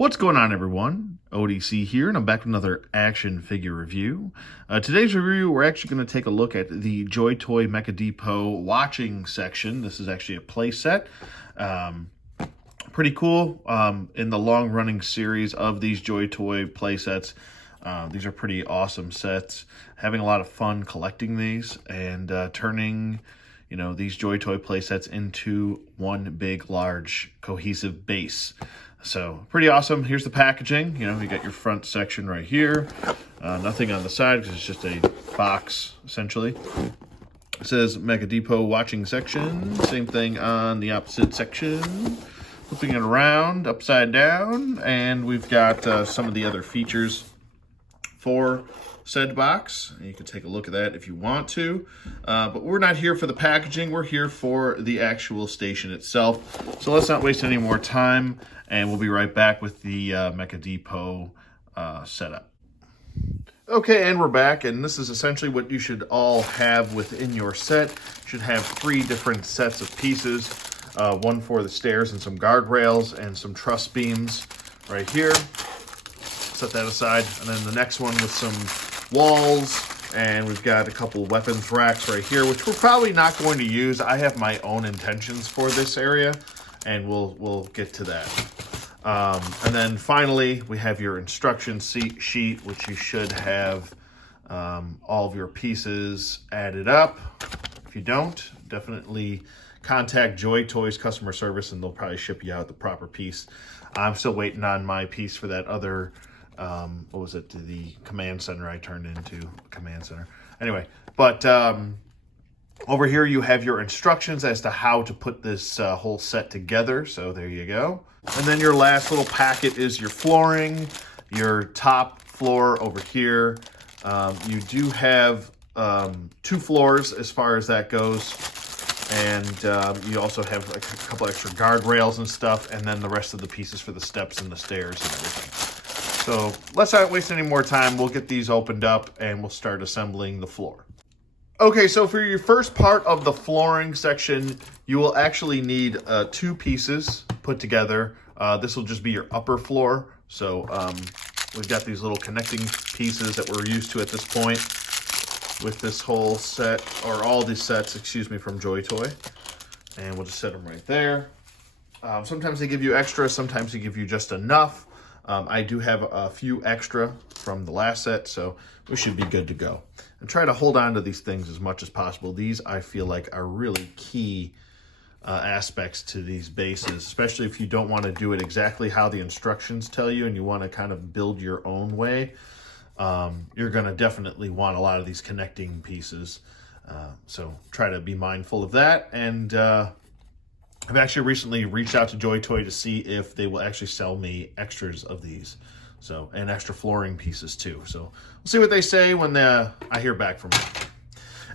What's going on, everyone? ODC here, and I'm back with another action figure review. Today's review, we're actually going to take a look at the Joytoy Mecha Depot watching section. This is actually a play set. Pretty cool. In the long-running series of these Joytoy play sets, these are pretty awesome sets. Having a lot of fun collecting these and turning these Joytoy play sets into one big, large, cohesive base. So pretty awesome. Here's the packaging. You got your front section right here. Nothing on the side because it's just a box, essentially. It says Mecha Depot watching section. Same thing on the opposite section. Flipping it around, upside down. And we've got some of the other features for said box. You can take a look at that if you want to. But we're not here for the packaging. We're here for the actual station itself. So let's not waste any more time. And we'll be right back with the Mecha Depot setup. Okay, and we're back, and this is essentially what you should all have within your set. You should have 3 different sets of pieces. One for the stairs and some guardrails and some truss beams right here. Set that aside. And then the next one with some walls, and we've got a couple weapons racks right here, which we're probably not going to use. I have my own intentions for this area, and we'll get to that. And then finally, we have your instruction sheet, which you should have all of your pieces added up. If you don't, definitely contact Joytoy's customer service, and they'll probably ship you out the proper piece. I'm still waiting on my piece for that other, what was it, the command center I turned into a command center. Anyway, but over here you have your instructions as to how to put this whole set together. So there you go. And then your last little packet is your flooring, your top floor over here. You do have 2 floors as far as that goes. And you also have a couple extra guardrails and stuff, and then the rest of the pieces for the steps and the stairs and everything. So let's not waste any more time. We'll get these opened up and we'll start assembling the floor. Okay, so for your first part of the flooring section, you will actually need 2 pieces put together. This will just be your upper floor. So we've got these little connecting pieces that we're used to at this point with this whole set, or all these sets, excuse me, from Joytoy. And we'll just set them right there. Sometimes they give you extra, sometimes they give you just enough. I do have a few extra from the last set, so we should be good to go. And try to hold on to these things as much as possible. These, I feel like, are really key aspects to these bases, especially if you don't want to do it exactly how the instructions tell you and you want to kind of build your own way. You're going to definitely want a lot of these connecting pieces. So try to be mindful of that. And I've actually recently reached out to Joytoy to see if they will actually sell me extras of these. So, and extra flooring pieces too. So we'll see what they say when I hear back from them.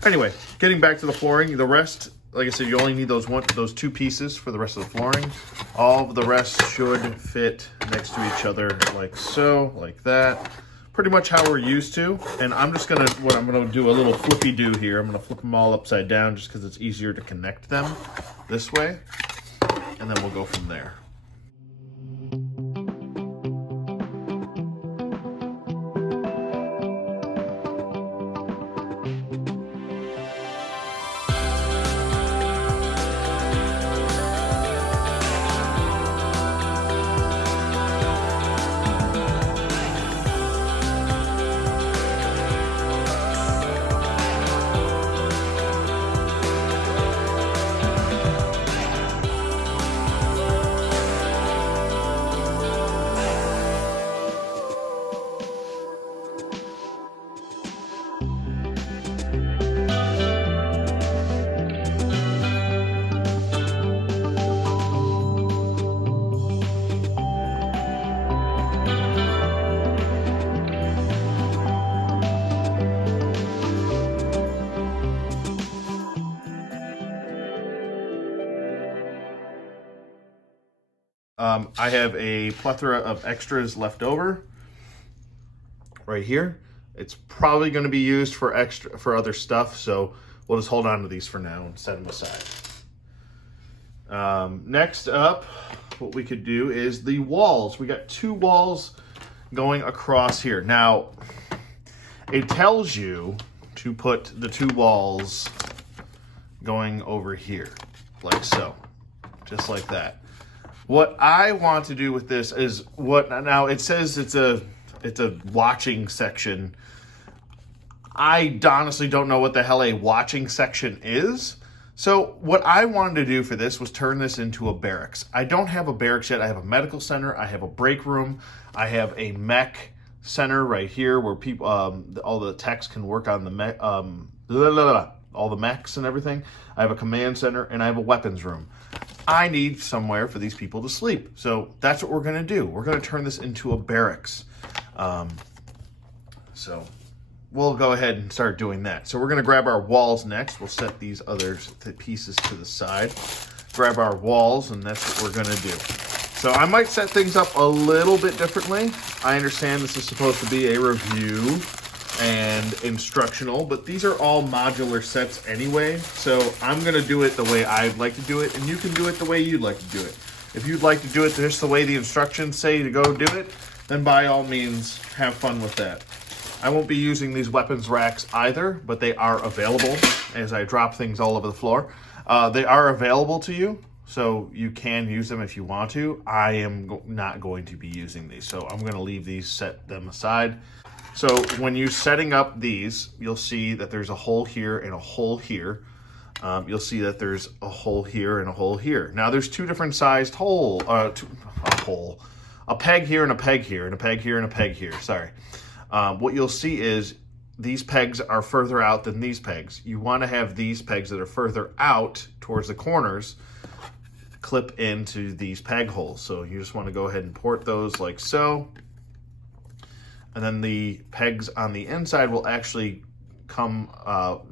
Anyway, getting back to the flooring, the rest, like I said, you only need those 2 pieces for the rest of the flooring. All of the rest should fit next to each other like so, like that. Pretty much how we're used to. And I'm just gonna, I'm gonna do a little flippy do here. I'm gonna flip them all upside down just because it's easier to connect them this way. And then we'll go from there. I have a plethora of extras left over right here. It's probably going to be used for other stuff, so we'll just hold on to these for now and set them aside. Next up, what we could do is the walls. We got 2 walls going across here. Now, it tells you to put the 2 walls going over here, like so, just like that. What I want to do with this is now it says it's a watching section. I honestly don't know what the hell a watching section is. So what I wanted to do for this was turn this into a barracks. I don't have a barracks yet. I have a medical center. I have a break room. I have a mech center right here where people, all the techs can work on the mech, all the mechs and everything. I have a command center and I have a weapons room. I need somewhere for these people to sleep. So that's what we're going to do. We're going to turn this into a barracks. So we'll go ahead and start doing that. So we're going to grab our walls next. We'll set these other pieces to the side. Grab our walls, and that's what we're going to do. So I might set things up a little bit differently. I understand this is supposed to be a review and instructional, but these are all modular sets anyway. So I'm going to do it the way I'd like to do it, and you can do it the way you'd like to do it. If you'd like to do it just the way the instructions say to go do it, then by all means, have fun with that. I won't be using these weapons racks either, but they are available as I drop things all over the floor. They are available to you, so you can use them if you want to. I am not going to be using these, so I'm going to leave these, set them aside. So when you're setting up these, you'll see that there's a hole here and a hole here. You'll see that there's a hole here and a hole here. Now there's 2 different sized a peg here and a peg here and a peg here and a peg here, sorry. What you'll see is these pegs are further out than these pegs. You want to have these pegs that are further out towards the corners clip into these peg holes. So you just want to go ahead and port those like so. And then the pegs on the inside will actually come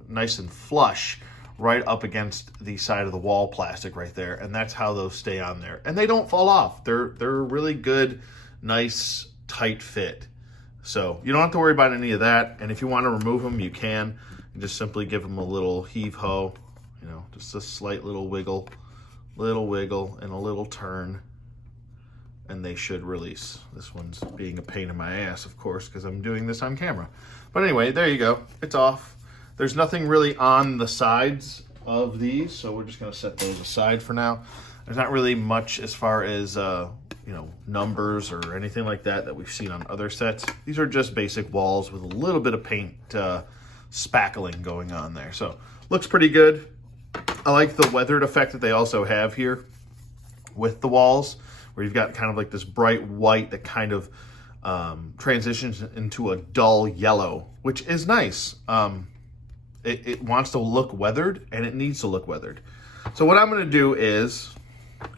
nice and flush right up against the side of the wall plastic right there. And that's how those stay on there. And they don't fall off. They're a really good, nice, tight fit. So you don't have to worry about any of that. And if you want to remove them, you can. You just simply give them a little heave-ho, you know, just a slight little wiggle and a little turn, and they should release. This one's being a pain in my ass, of course, because I'm doing this on camera. But anyway, there you go. It's off. There's nothing really on the sides of these, so we're just going to set those aside for now. There's not really much as far as numbers or anything like that we've seen on other sets. These are just basic walls with a little bit of paint spackling going on there. So looks pretty good. I like the weathered effect that they also have here with the walls, where you've got kind of like this bright white that kind of transitions into a dull yellow, which is nice. It wants to look weathered, and it needs to look weathered. So what I'm going to do is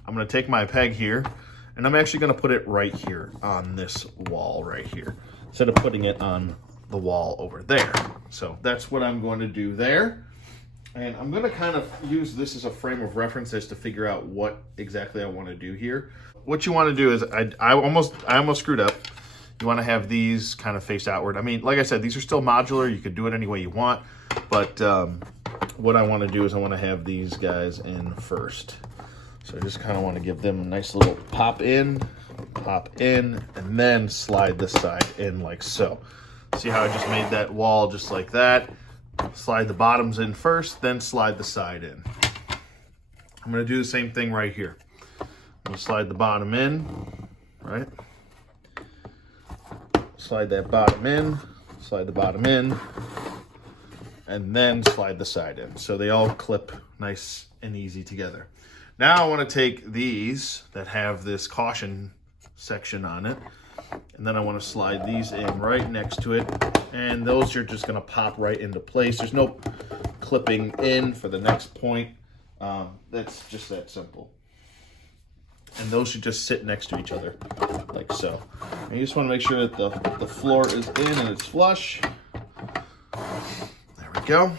I'm going to take my peg here, and I'm actually going to put it right here on this wall right here, instead of putting it on the wall over there. So that's what I'm going to do there. And I'm going to kind of use this as a frame of reference as to figure out what exactly I want to do here. What you want to do is, I almost screwed up. You want to have these kind of face outward. I mean, like I said, these are still modular. You could do it any way you want. But what I want to do is I want to have these guys in first. So I just kind of want to give them a nice little pop in, and then slide this side in like so. See how I just made that wall just like that? Slide the bottoms in first, then slide the side in. I'm going to do the same thing right here. I'm going to slide the bottom in, right? Slide that bottom in, slide the bottom in, and then slide the side in. So they all clip nice and easy together. Now I want to take these that have this caution section on it, and then I want to slide these in right next to it, and those are just going to pop right into place. There's no clipping in for the next point. That's just that simple. And those should just sit next to each other, like so. And you just want to make sure that the floor is in and it's flush. There we go.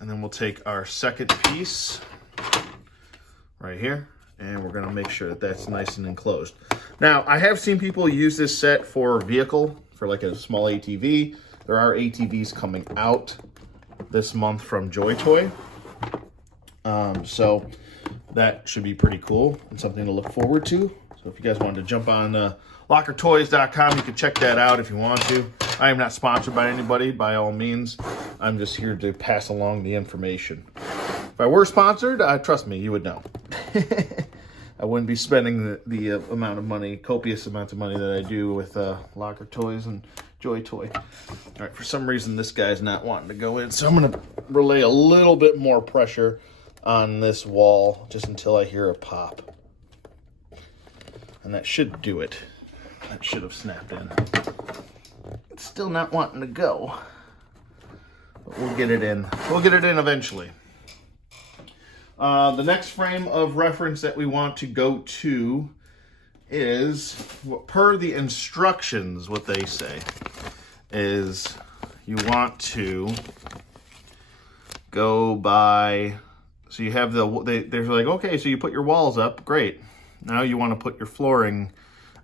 And then we'll take our second piece right here, and we're going to make sure that that's nice and enclosed. Now, I have seen people use this set for vehicle, for like a small ATV. There are ATVs coming out this month from Joytoy. So that should be pretty cool and something to look forward to. So if you guys wanted to jump on lockertoys.com, you can check that out if you want to. I am not sponsored by anybody, by all means. I'm just here to pass along the information. If I were sponsored, trust me, you would know. I wouldn't be spending the amount of money, copious amounts of money that I do with Locker Toys and Joytoy. All right, for some reason, this guy's not wanting to go in, so I'm going to relay a little bit more pressure on this wall just until I hear a pop. And that should do it. That should have snapped in. It's still not wanting to go. But we'll get it in. We'll get it in eventually. The next frame of reference that we want to go to is, per the instructions, what they say is you want to go by, so you have they're like, okay, so you put your walls up, great. Now you want to put your flooring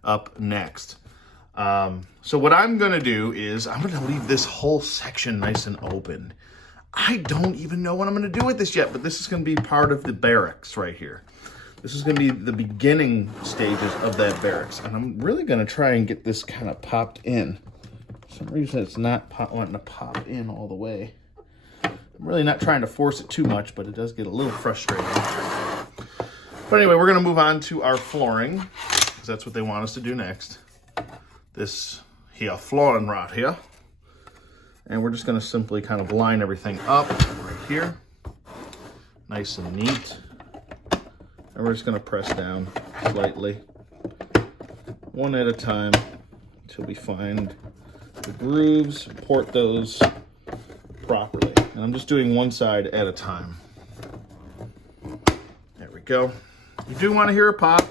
up next. So what I'm going to do is I'm going to leave this whole section nice and open. I don't even know what I'm going to do with this yet, but this is going to be part of the barracks right here. This is going to be the beginning stages of that barracks. And I'm really going to try and get this kind of popped in. For some reason, it's not wanting to pop in all the way. I'm really not trying to force it too much, but it does get a little frustrating. But anyway, we're going to move on to our flooring, because that's what they want us to do next. This here flooring right here. And we're just going to simply kind of line everything up right here. Nice and neat. And we're just going to press down slightly, one at a time, until we find the grooves, support those properly. And I'm just doing one side at a time. There we go. You do want to hear a pop.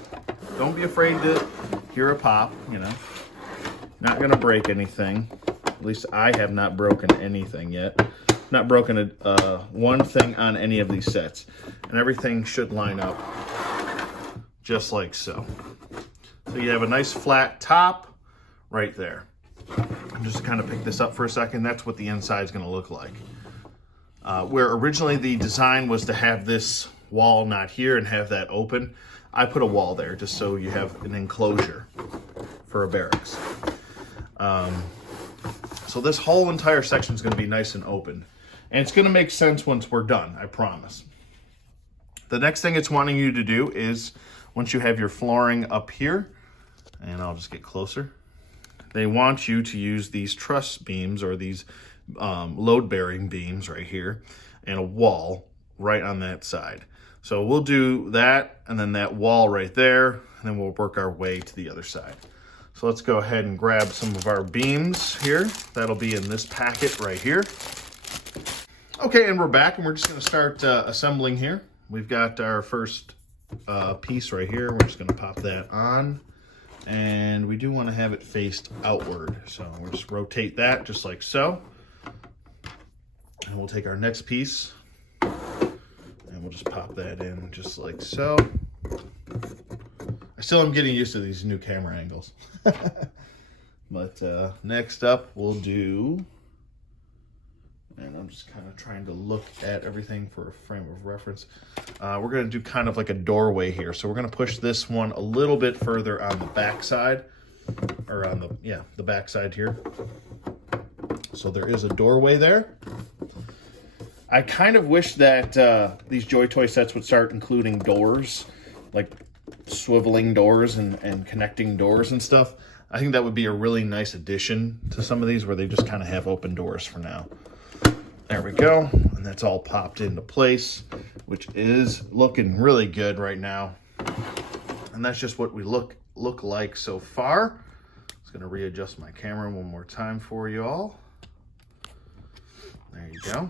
Don't be afraid to hear a pop, you know. Not going to break anything. At least I have not broken anything yet. Not broken one thing on any of these sets. And everything should line up just like so. So you have a nice flat top right there. I'm just kind of pick this up for a second. That's what the inside is going to look like. Where originally the design was to have this wall not here and have that open, I put a wall there just so you have an enclosure for a barracks. So this whole entire section is going to be nice and open. And it's going to make sense once we're done, I promise. The next thing it's wanting you to do is, once you have your flooring up here, and I'll just get closer, they want you to use these truss beams or these load-bearing beams right here and a wall right on that side. So we'll do that and then that wall right there, and then we'll work our way to the other side. So let's go ahead and grab some of our beams here. That'll be in this packet right here. Okay, and we're back, and we're just going to start assembling here. We've got our first piece right here. We're just going to pop that on, and we do want to have it faced outward. So we'll just rotate that just like so. And we'll take our next piece, and we'll just pop that in just like so. I still am getting used to these new camera angles. But next up we'll do, and I'm just kind of trying to look at everything for a frame of reference. We're going to do kind of like a doorway here. So we're going to push this one a little bit further on the back side, or on the back side here. So there is a doorway there. I kind of wish that these Joytoy sets would start including doors, like swiveling doors and connecting doors and stuff. I think that would be a really nice addition to some of these, where they just kind of have open doors for now. There we go. And that's all popped into place, which is looking really good right now. And that's just what we look like so far. Just going to readjust my camera one more time for you all. There you go.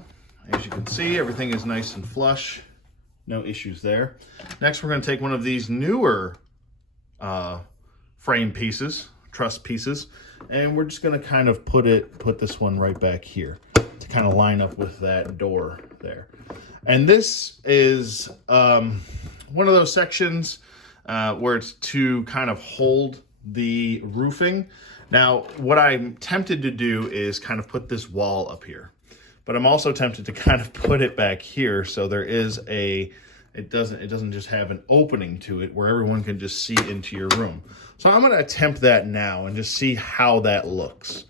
As you can see, everything is nice and flush. No issues there. Next, we're going to take one of these newer frame pieces, truss pieces, and we're just going to kind of put this one right back here to kind of line up with that door there. And this is one of those sections where it's to kind of hold the roofing. Now, what I'm tempted to do is kind of put this wall up here, but I'm also tempted to kind of put it back here so there is a it doesn't just have an opening to it where everyone can just see into your room. So I'm going to attempt that now and just see how that looks.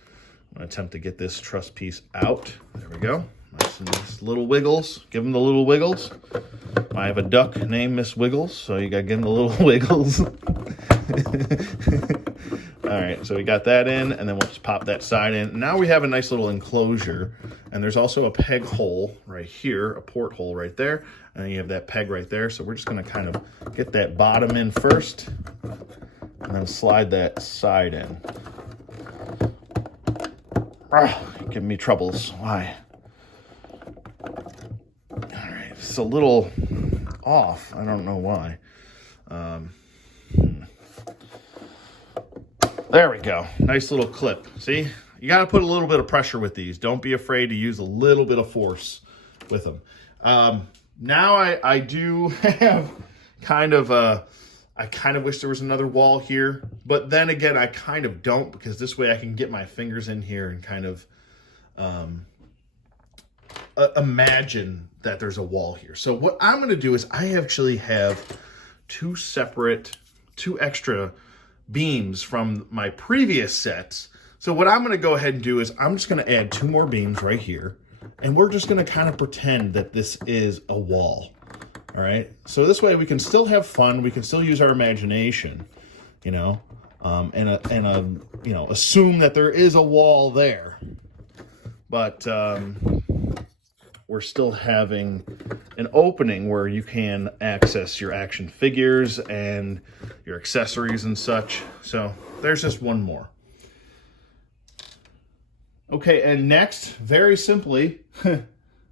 I'm going to attempt to get this truss piece out. There we go. Nice little wiggles. Give them the little wiggles. I have a duck named Miss Wiggles, so you got to give them the little wiggles. All right, so we got that in, and then we'll just pop that side in. Now we have a nice little enclosure, and there's also a peg hole right here, a port hole right there, and then you have that peg right there. So we're just going to kind of get that bottom in first, and then slide that side in. Giving me troubles. Why? All right, it's a little off. I don't know why. There we go. Nice little clip. See? You got to put a little bit of pressure with these. Don't be afraid to use a little bit of force with them. Now I do have kind of I kind of wish there was another wall here, but then again, I kind of don't, because this way I can get my fingers in here and kind of imagine that there's a wall here. So what I'm going to do is I actually have two extra beams from my previous sets. So what I'm going to go ahead and do is I'm just going to add 2 more beams right here, and we're just going to kind of pretend that this is a wall. All right, so this way we can still have fun, we can still use our imagination, you know, and you know, assume that there is a wall there, but we're still having an opening where you can access your action figures and your accessories and such. So there's just one more. Okay, and next, very simply,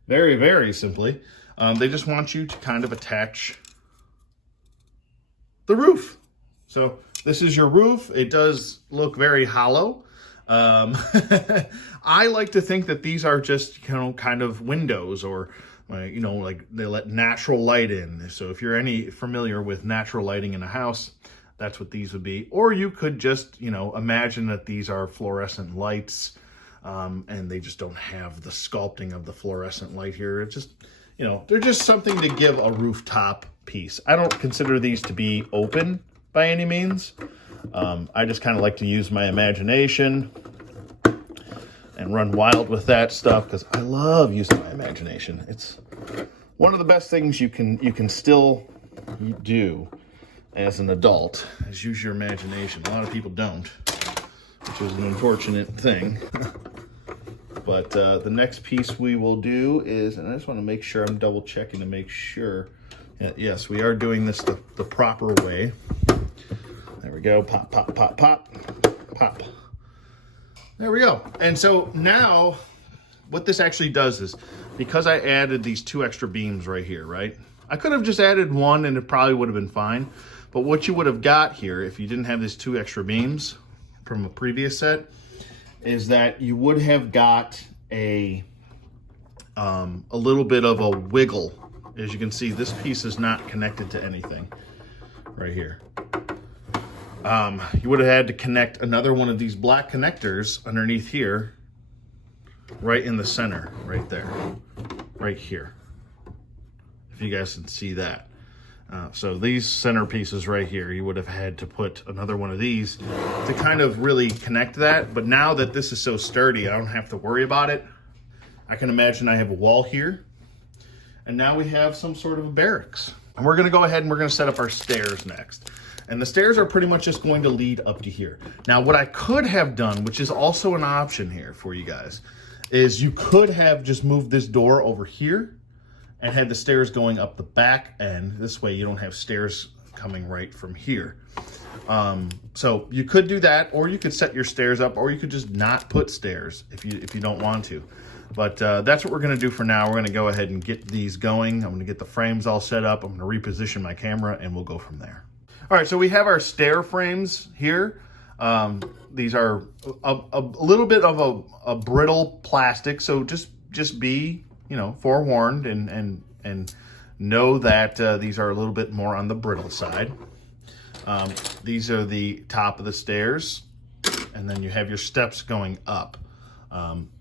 very, very simply, they just want you to kind of attach the roof. So this is your roof. It does look very hollow. I like to think that these are just, you know, kind of windows, or, you know, like they let natural light in. So if you're any familiar with natural lighting in a house, that's what these would be. Or you could just, you know, imagine that these are fluorescent lights, and they just don't have the sculpting of the fluorescent light here. It's just, you know, they're just something to give a rooftop piece. I don't consider these to be open by any means. I just kind of like to use my imagination and run wild with that stuff, because I love using my imagination. It's one of the best things you can still do as an adult, is use your imagination. A lot of people don't, which is an unfortunate thing. But the next piece we will do is, and I just want to make sure I'm double checking to make sure. Yes, we are doing this the proper way. There we go. Pop, pop, pop, pop, pop. There we go. And so now what this actually does is, because I added these 2 extra beams right here, right? I could have just added 1 and it probably would have been fine. But what you would have got here, if you didn't have these 2 extra beams from a previous set, is that you would have got a little bit of a wiggle. As you can see, this piece is not connected to anything right here. You would have had to connect another one of these black connectors underneath here, right in the center, right there, right here. If you guys can see that. So these center pieces right here, you would have had to put another one of these to kind of really connect that. But now that this is so sturdy, I don't have to worry about it. I can imagine I have a wall here. And now we have some sort of a barracks. And we're going to go ahead and we're going to set up our stairs next. And the stairs are pretty much just going to lead up to here. Now, what I could have done, which is also an option here for you guys, is you could have just moved this door over here and had the stairs going up the back end. This way you don't have stairs coming right from here. So you could do that, or you could set your stairs up, or you could just not put stairs if you don't want to. But that's what we're going to do for now. We're going to go ahead and get these going. I'm going to get the frames all set up. I'm going to reposition my camera, and we'll go from there. All right, so we have our stair frames here. These are a little bit of a brittle plastic, so just be, you know, forewarned and know that these are a little bit more on the brittle side. These are the top of the stairs, and then you have your steps going up.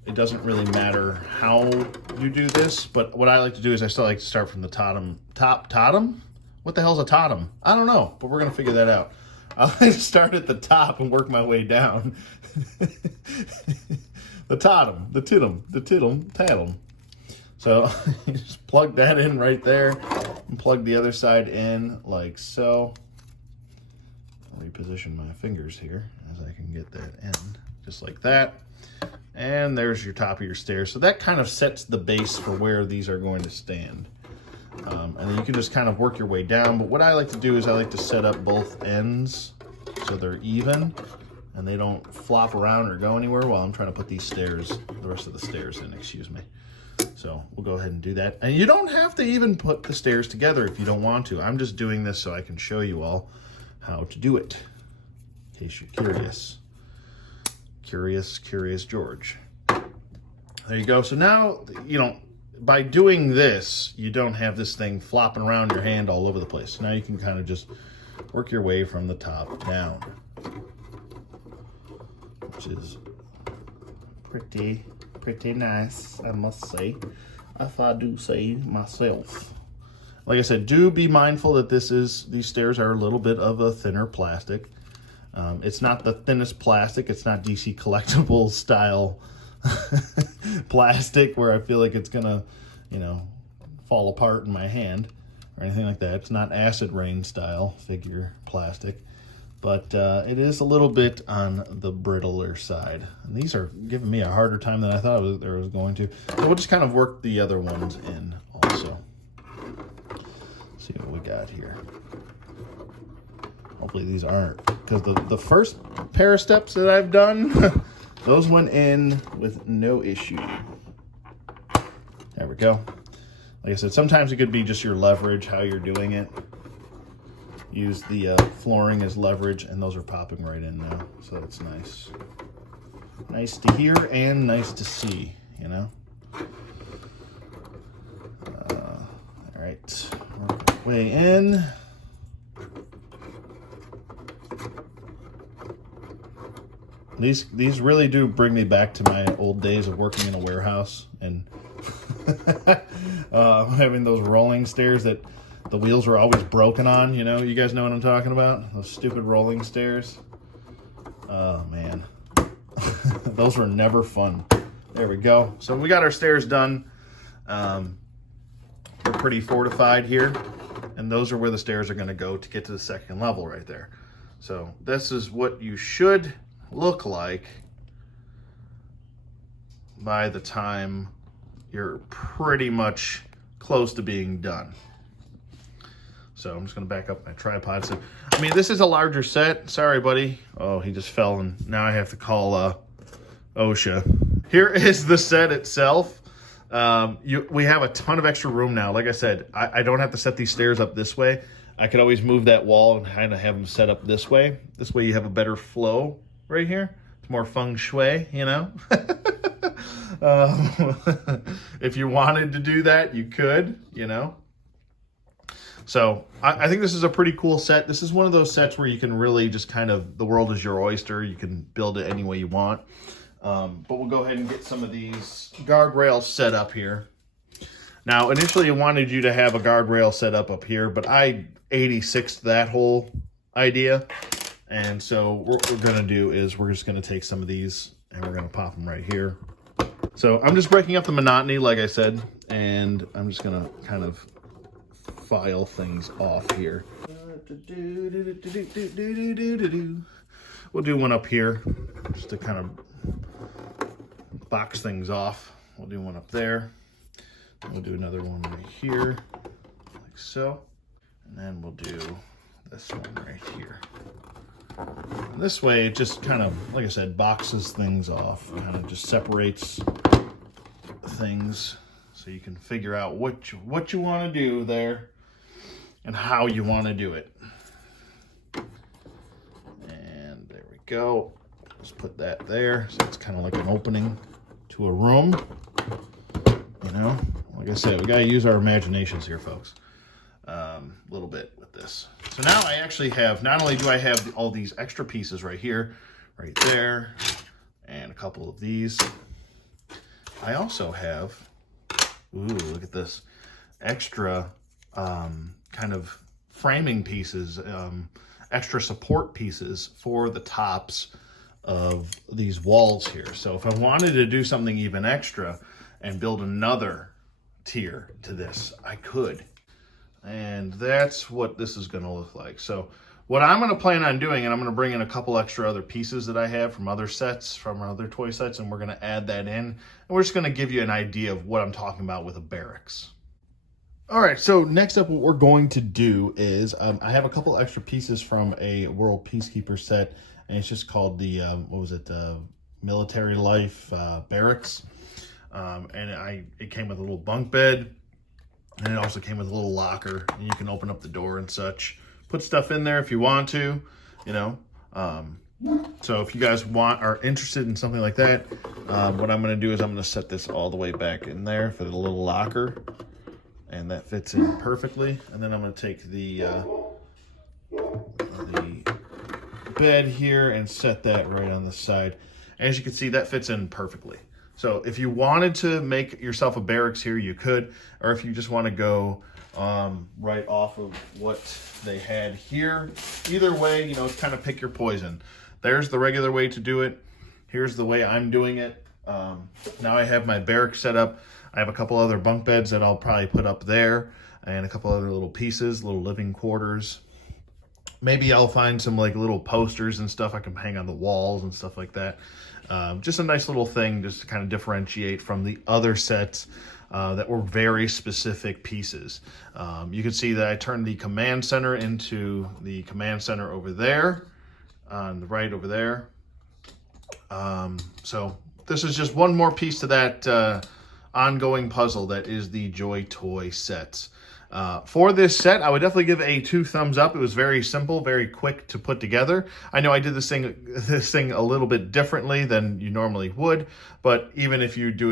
It doesn't really matter how you do this, but what I like to do is I still like to start from the totem. What the hell's a totem? I don't know, but we're gonna figure that out. I like to start at the top and work my way down. The tatum. So just plug that in right there and plug the other side in like so. I'll reposition my fingers here as I can get that in, just like that. And there's your top of your stairs. So that kind of sets the base for where these are going to stand. And then you can just kind of work your way down. But what I like to do is I like to set up both ends so they're even and they don't flop around or go anywhere while I'm trying to put these stairs, the rest of the stairs in, excuse me. So we'll go ahead and do that. And you don't have to even put the stairs together if you don't want to. I'm just doing this so I can show you all how to do it, in case you're curious. Curious George. There you go. So now, you know, by doing this, you don't have this thing flopping around your hand all over the place. Now you can kind of just work your way from the top down, which is pretty nice, I must say, if I do say myself. Like I said, do be mindful that these stairs are a little bit of a thinner plastic. It's not the thinnest plastic. It's not DC collectible style plastic where I feel like it's gonna, you know, fall apart in my hand or anything like that. It's not acid rain style figure plastic, but it is a little bit on the brittler side. And these are giving me a harder time than I thought I was going to. So we'll just kind of work the other ones in also. See what we got here. Hopefully these aren't, because the first pair of steps that I've done, those went in with no issue. There we go. Like I said, sometimes it could be just your leverage, how you're doing it. Use the flooring as leverage, and those are popping right in now, so that's nice. Nice to hear and nice to see, you know? All right, work our way in. These really do bring me back to my old days of working in a warehouse and having those rolling stairs that the wheels were always broken on. You know, you guys know what I'm talking about? Those stupid rolling stairs. Oh, man. Those were never fun. There we go. So we got our stairs done. We're pretty fortified here. And those are where the stairs are going to go to get to the second level right there. So this is what you should look like by the time you're pretty much close to being done. So I'm just going to back up my tripod. So, I mean, this is a larger set. Sorry, buddy. Oh, he just fell, and now I have to call OSHA. Here is the set itself. We have a ton of extra room now. Like I said, I don't have to set these stairs up this way. I could always move that wall and kind of have them set up this way. This way you have a better flow right here. It's more feng shui, you know? If you wanted to do that, you could, you know? So I think this is a pretty cool set. This is one of those sets where you can really just kind of, the world is your oyster. You can build it any way you want. But we'll go ahead and get some of these guardrails set up here. Now, initially I wanted you to have a guardrail set up here, but I 86'd that whole idea. And so what we're going to do is we're just going to take some of these and we're going to pop them right here. So I'm just breaking up the monotony, like I said, and I'm just going to kind of file things off here. We'll do one up here just to kind of box things off. We'll do one up there. We'll do another one right here, like so. And then we'll do this one right here. And this way, it just kind of, like I said, boxes things off. Kind of just separates things so you can figure out what you want to do there and how you want to do it. And there we go. Just put that there. So it's kind of like an opening to a room. You know, like I said, we got to use our imaginations here, folks. A little bit with this. So now I actually have, not only do I have all these extra pieces right here, right there, and a couple of these. I also have, ooh, look at this, extra kind of framing pieces, extra support pieces for the tops of these walls here. So if I wanted to do something even extra and build another tier to this, I could. And that's what this is going to look like. So what I'm going to plan on doing, and I'm going to bring in a couple extra other pieces that I have from other sets, from other toy sets, and we're going to add that in. And we're just going to give you an idea of what I'm talking about with a barracks. All right, so next up, what we're going to do is I have a couple extra pieces from a World Peacekeeper set, and it's just called the, Military Life Barracks. And it came with a little bunk bed, and it also came with a little locker, and you can open up the door and such. Put stuff in there if you want to, you know. So if you guys are interested in something like that, what I'm going to do is I'm going to set this all the way back in there for the little locker. And that fits in perfectly. And then I'm going to take the bed here and set that right on the side. As you can see, that fits in perfectly. So if you wanted to make yourself a barracks here, you could. Or if you just want to go right off of what they had here. Either way, you know, kind of pick your poison. There's the regular way to do it. Here's the way I'm doing it. Now I have my barracks set up. I have a couple other bunk beds that I'll probably put up there, and a couple other little pieces, little living quarters. Maybe I'll find some like little posters and stuff I can hang on the walls and stuff like that. Just a nice little thing just to kind of differentiate from the other sets that were very specific pieces. You can see that I turned the command center into the command center over there, on the right over there. So this is just one more piece to that ongoing puzzle that is the Joytoy sets. For this set, I would definitely give a 2 thumbs up. It was very simple, very quick to put together. I know I did this thing a little bit differently than you normally would, but even if you do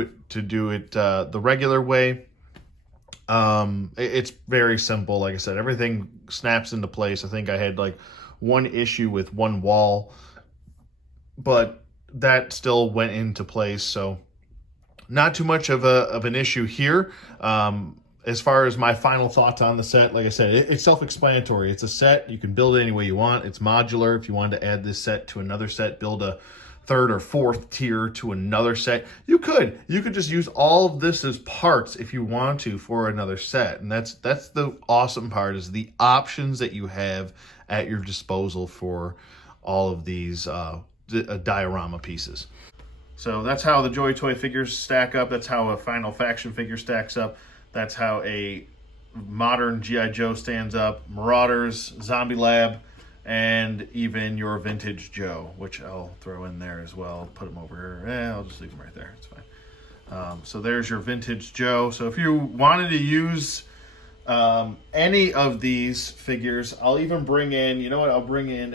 it the regular way, it's very simple. Like I said, everything snaps into place. I think I had like one issue with one wall, but that still went into place. So not too much of an issue here. As far as my final thoughts on the set, like I said, it's self-explanatory. It's a set. You can build it any way you want. It's modular. If you wanted to add this set to another set, build a 3rd or 4th tier to another set, you could. You could just use all of this as parts if you want to for another set. And that's the awesome part, is the options that you have at your disposal for all of these diorama pieces. So that's how the Joytoy figures stack up. That's how a Final Faction figure stacks up. That's how a modern G.I. Joe stands up. Marauders, Zombie Lab, and even your Vintage Joe, which I'll throw in there as well. Put them over here. I'll just leave them right there. It's fine. So there's your Vintage Joe. So if you wanted to use any of these figures, I'll even bring in, you know what? I'll bring in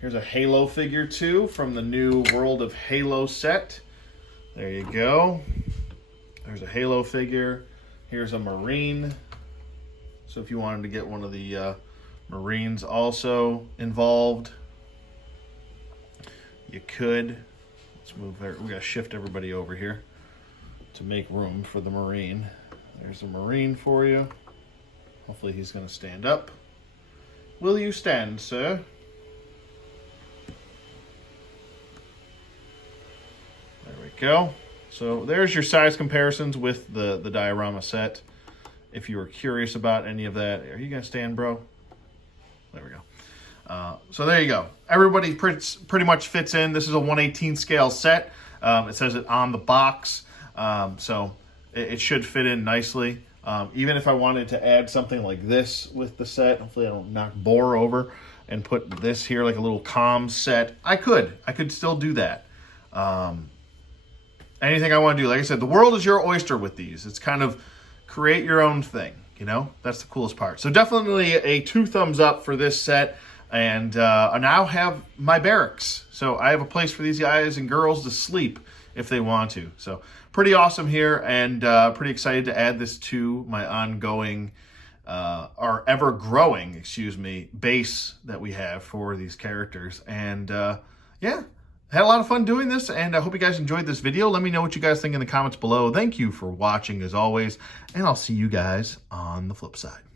here's a Halo figure too from the new World of Halo set. There you go. There's a Halo figure. Here's a Marine. So if you wanted to get one of the Marines also involved, you could. Let's move there. We gotta shift everybody over here to make room for the Marine. There's a Marine for you. Hopefully he's gonna stand up. Will you stand, sir? There we go. So there's your size comparisons with the diorama set. If you were curious about any of that, are you gonna stand, bro? There we go. So there you go. Everybody pretty much fits in. This is a 1/18 scale set. It says it on the box, so it should fit in nicely. Even if I wanted to add something like this with the set, hopefully I don't knock Boar over, and put this here like a little comm set, I could still do that. Anything I want to do. Like I said, the world is your oyster with these. It's kind of create your own thing, you know? That's the coolest part. So definitely a 2 thumbs up for this set. And I now have my barracks. So I have a place for these guys and girls to sleep if they want to. So pretty awesome here, and pretty excited to add this to my ongoing, or ever-growing, base that we have for these characters. And yeah. had a lot of fun doing this, and I hope you guys enjoyed this video. Let me know what you guys think in the comments below. Thank you for watching, as always, and I'll see you guys on the flip side.